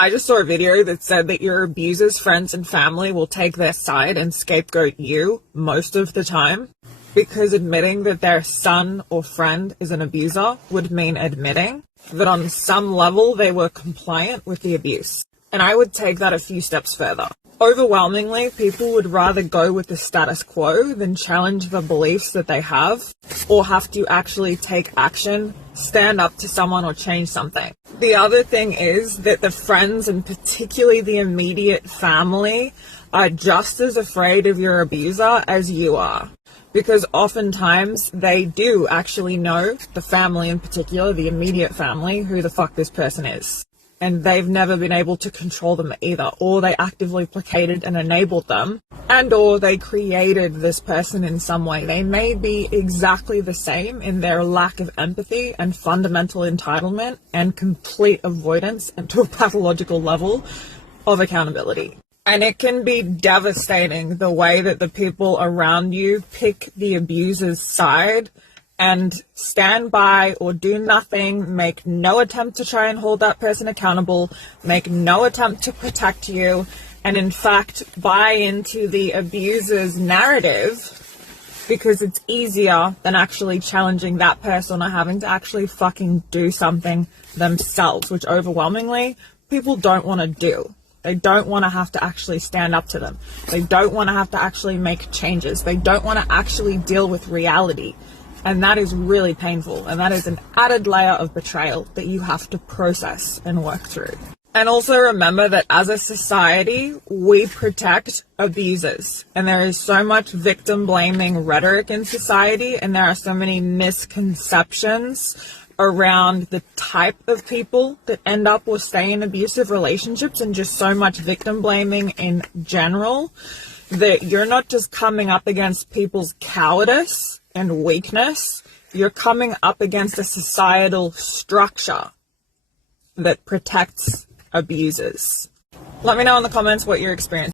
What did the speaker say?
I just saw a video that said that your abuser's friends and family will take their side and scapegoat you most of the time, because admitting that their son or friend is an abuser would mean admitting that on some level they were compliant with the abuse. And I would take that a few steps further. Overwhelmingly, people would rather go with the status quo than challenge the beliefs that they have, or have to actually take action, stand up to someone, or change something. The other thing is that the friends, and particularly the immediate family, are just as afraid of your abuser as you are. Because oftentimes they do actually know, the family in particular, the immediate family, who the fuck this person is. And they've never been able to control them either, or they actively placated and enabled them, and or they created this person in some way. They may be exactly the same in their lack of empathy and fundamental entitlement and complete avoidance, and to a pathological level of accountability. And it can be devastating the way that the people around you pick the abuser's side and stand by or do nothing, make no attempt to try and hold that person accountable, make no attempt to protect you, and in fact buy into the abuser's narrative because it's easier than actually challenging that person or having to actually fucking do something themselves, which overwhelmingly people don't want to do. They don't want to have to actually stand up to them. They don't want to have to actually make changes. They don't want to actually deal with reality. And that is really painful. And that is an added layer of betrayal that you have to process and work through. And also remember that as a society, we protect abusers. And there is so much victim blaming rhetoric in society. And there are so many misconceptions around the type of people that end up or stay in abusive relationships, and just so much victim blaming in general, that you're not just coming up against people's cowardice and weakness, you're coming up against a societal structure that protects abusers. Let me know in the comments what your experience